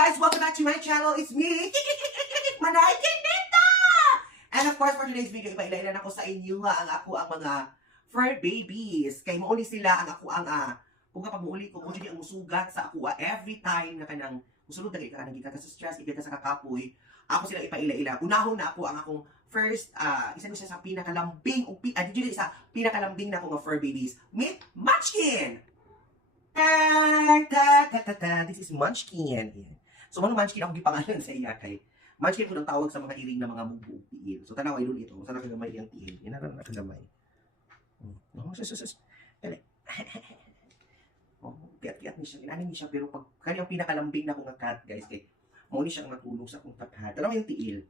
guys! Welcome back to my channel. It's me, Manay Kinita! And of course, for today's video, ipailan ako sa inyo ang mga fur babies. Kay mauli sila ang kung kapag mauli ko, mo ang musugat sa every time na kanang musulod na ka sa stress, ka sa kakapoy, ako sila ipaila-ila. Unahon na ako ang akong first, isa ko siya sa pinakalambing, sa pinakalambing na akong fur babies. Meet Munchkin! This is Munchkin. So, ano Munchkin ako gipangalan sa iya kay Munchkin ko ng tawag sa mga iring na mga mubupiin. So, tanaw ay ito. Sa nakagamay yung tiil. Yan na nakagamay. Dali. Piat-piat ni siya. Inanin ni siya. Pero pag kanyang pinakalambing na akong cat, guys, kay mauni siyang natulog sa akong takhat. Tanaw yung tiil.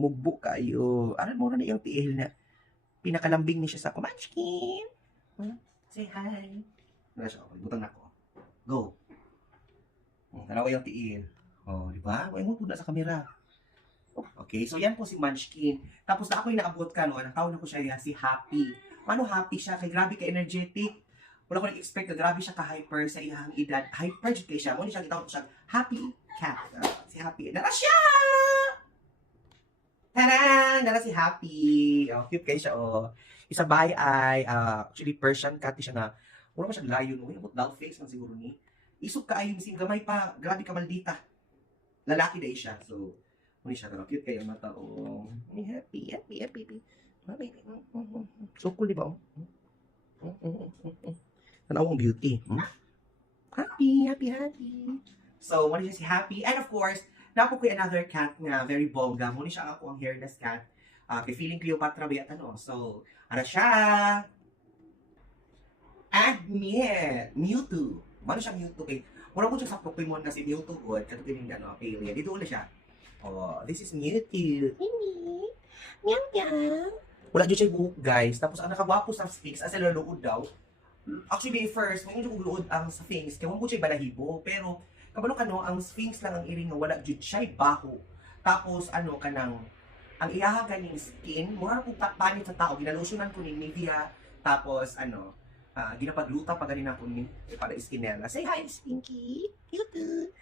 Mugbo kayo. Aral mo na yung tiil na pinakalambing ni siya sa ako. Munchkin! Say hi. Wala siya. Okay, butang na ako. Go. Dalawa yung tiil. Oh, di ba? Huwag mo na sa kamera. Okay, so yan po si Munchkin. Tapos na ako yung naabot ka, no? Nakawin ko siya yan, si Happy. Paano Happy siya? Kay grabe ka-energetic. Wala ko nag-expect na grabe siya ka-hyper sa iyang edad. Hyper kay siya. Muna siya, itawag siya, Happy Cat. Si Happy. Nara siya! Taran! Nara si Happy. Oh, cute kayo siya, oh. Isa by ay, actually Persian cat siya na, wala pa siya layo, no? Yung doll face man siguro ni. Isog ka ayun, gamay pa, grabe ka maldita. Lalaki na siya, so, muna siya, cute kayo ang mata, oh. Happy. So cool, di ba, oh? Tanaw ang beauty. Happy. So, muna siya si Happy, and of course, napo ko another cat na very bongga. Muna siya ako ang hairless cat. Kay feeling Cleopatra ba yata, no? So, ano siya? Admit, Mewtwo. Ano siya Mewtwo kay? Mura po siya sa Pokemon kasi Mewtwo good. Katulad ng alien. Dito ulit siya. Oh, this is Mewtwo. Hindi. Meow. Wala dyan siya buhok, guys. Tapos ang nakagwapo sa Sphinx, as sila luod daw. Actually, first, may yung luod ang Sphinx. Kaya wala po siya balahibo. Pero, kabalo ang Sphinx lang ang iring na wala dyan siya baho. Tapos, kanang, ang iyaha ganing skin, mura po panit sa tao. Ginalusunan ko ni Nivea. Tapos, ginapagluta pa ganina ko ni para skinella. Say hi, Spinky. Mewtwo.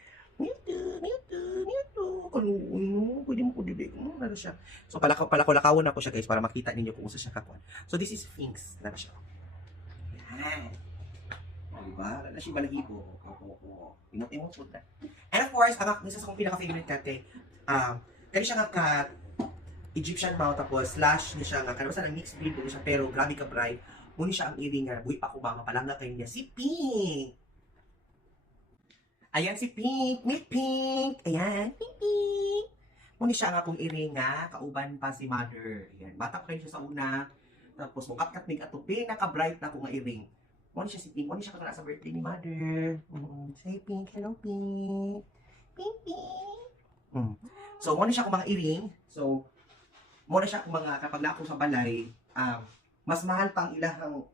Kaluoy mo. Pwede mo ko dili. Ano siya? So, palako-lakawon ako siya, guys, para makita ninyo kung usa siya kakuan. So, this is Sphinx. Ano siya? Yan. Diba? Wala siya balahibo. Imot-imot po na. And of course, isa sa kong pinaka-favorite cat kay, kaya siya nga cat, Egyptian mount, tapos slash niya siya nga, basta ng mixed breed niya siya, pero grabe ka bright. Muna siya ang iring nga, buhay pa ko ba, mapalangga kayo niya, si Pink! Ayan si Pink! Meet Pink! Ayan, Pink! Muna siya nga akong iring nga, kauban pa si Mother. Ayan, bata pa kayo siya sa una, tapos mukat-kat mig ato, pinaka-bright na akong iring. Muna siya si Pink, muna siya kakala sa birthday ni Mother. Say Pink, hello Pink! Pink! So, muna siya akong mga iring, so, muna siya akong mga, kapag na ako sa balay, mas mahal pang ilahang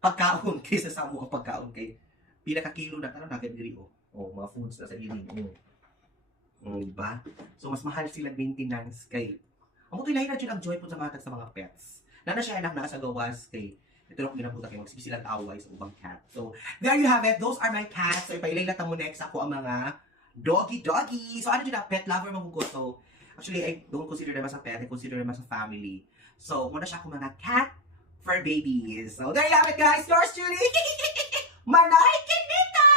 pagkaon kaysa sa mo ang pagkaon kay pinakakilo na nagdiri mga foods na sa iring diba? So mas mahal sila maintenance kay ang mo lahi na dyan ang joy po sa mga pets na siya anak na sa gawas kay ito lang ginabuta kayo magsibisilang away sa ubang cat. So there you have it, those are my cats. So ipailaylat mo next ako ang mga doggy. So ano dyan na pet lover mo ko. So actually I don't consider them as a pet, I consider them as a family. So, muna siya akong mga cat fur babies. So, there you have it, guys. Yours truly, Manay Kinita!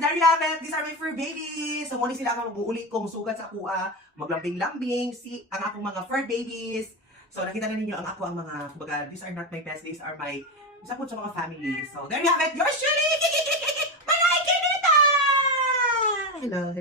There you have it. These are my fur babies. So, muna sila akong mag-uuli kong sugat sa kuha. Maglambing-lambing. Ang akong mga fur babies. So, nakita na ninyo ang mga, kumbaga, these are not my pets. These are my, isa po sa mga family. So, there you have it. Yours truly, Manay Kinita! Hello.